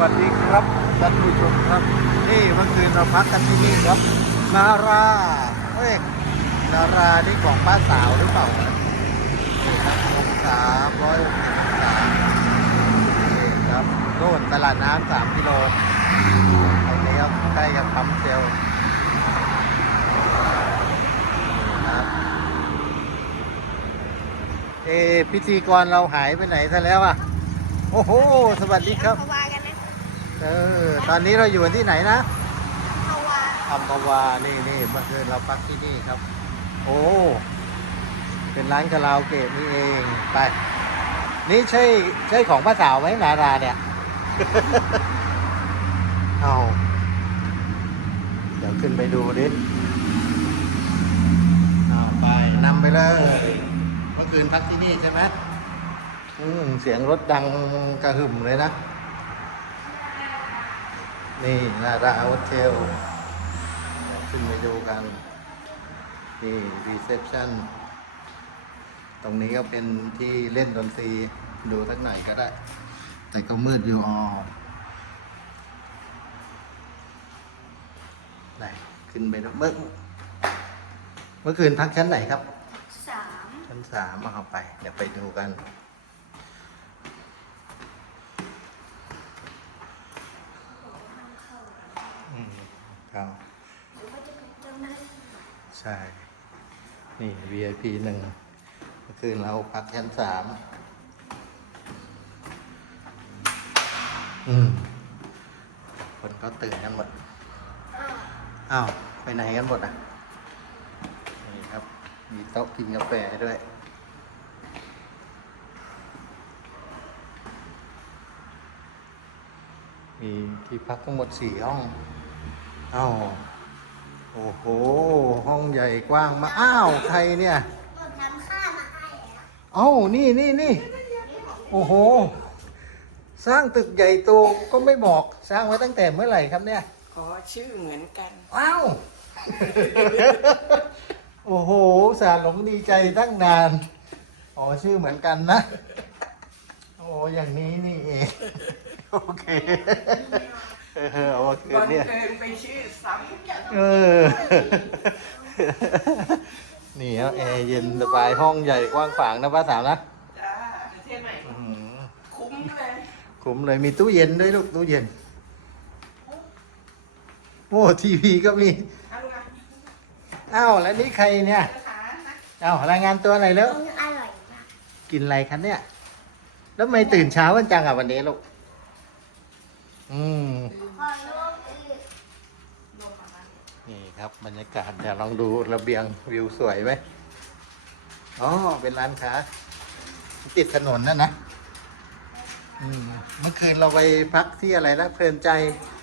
วัสดีครับท่านผู้ชมครับ นี่เมื่อคืนเราพักกันที่นี่ครับ นาราเฮ้ยนารานี่ของป้าสาวหรือเปล่านี่ครับองศาร้อยหกสิบองศานี่ครับโน่นตลาดน้ำสามกิโลตรงนี้ครับใกล้กับปั๊มเซลล์นี่ครับเอพิธีกรเราหายไปไหนซะแล้วอะ โอ้โห สวัสดีครับ เออ ตอนนี้เราอยู่ที่ไหนนะภาวาอัมพวานี่นี่เมื่อคืนเราพักที่นี่ครับ โอ้ เป็นร้านคาราโอเกะนี่เอง ไป นี่ใช่ใช่ของป้าสาวไหมนาราเนี่ยเอาเดี๋ยวขึ้นไปดูดิเอาไปนำไปเลย เมื่อคืนพักที่นี่ใช่ไหมอืมเสียงรถดังกระหึ่มเลยนะ นี่นาราโฮเทลขึ้นไปดูกัน นี่รีเซพชันตรงนี้ก็เป็นที่เล่นดนตรีดูสักหน่อยก็ได้ แต่ก็มืดอยู่ออไหนขึ้นไปดูเมื่อเมื่อคืนพักชั้นไหนครับ สามชั้นสามเอาไป เดี๋ยวไปดูกัน อืมครับ หรือว่าจะ เป็นเจ้าใช่ นี่ VIP หนึ่งเมื่อคืนเราพักชั้นสามอืม คนก็ตื่นกันหมด อ้าว ไปไหนกันหมดอะ นี่ครับ มีโต๊ะกินกาแฟด้วยมีที่พักทั้งหมดสี่ห้อง อ้าวโอ้โห ห้องใหญ่กว้างมากอ้าวใครเนี่ยหมดน้ำข้ามาให้แล้วเอ้านี่นี่นี่โอ้โห สร้างตึกใหญ่โตก็ไม่บอกสร้างไว้ตั้งแต่เมื่อไหร่ครับเนี่ยขอชื่อเหมือนกัน อ้าวโอ้โหสารหลงดีใจตั้งนานอ๋อชื่อเหมือนกันนะโอ้อย่างนี้นี่เองโอเค เออโอเคบังเนี่ยเอิญไปชื่อซ้ำกันเออ นี่ครับแอร์เย็นสบายห้องใหญ่กว้างขวางนะป้าสาวนะจ้าเที่ยวไหนอื้อหือคุ้มเลยคุ้มเลยมีตู้เย็นด้วยลูกตู้เย็น โอ้ทีวีก็มี เอาละอ้าวแล้วนี่ใครเนี่ยขานะอ้าวรายงานตัวหน่อยแล้วมันอร่อยมากกินอะไรคะเนี่ย แล้วทำไม่ตื่นเช้ากันจังอะวันนี้ลูก อืมพอลูกอือนี่ครับบรรยากาศเดี๋ยวลองดูระเบียงวิวสวยไหมอ๋อเป็นร้านค้าติดถนนนั่นนะอืมเมื่อคืนเราไปพักที่อะไรนะเพลินใจ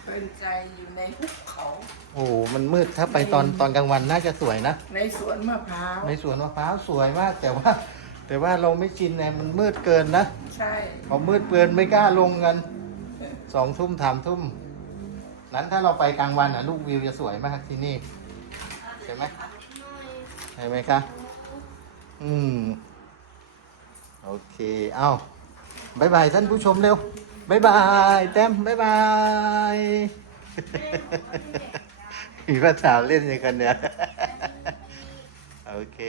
เพลินใจอยู่ในหุบเขา โอ้โหมันมืดถ้าไปตอนตอนกลางวันน่าจะสวยนะ ในสวนมะพร้าวในสวนมะพร้าวสวยมาก แต่ว่า แต่ว่าเราไม่ชินไงมันมืดเกินนะ ใช่พอมืดเกินไม่กล้าลงกัน สองทุ่มสามทุ่ม นั้นถ้าเราไปกลางวันอะลูกวิวจะสวยมากที่นี่ใช่ไหมใช่ไหมคะ อืม โอเค เอาบายบายท่านผู้ชมเร็วบายบายแต้มบายบายมีภาษาเล่นอย่างกันเนี่ย โอเค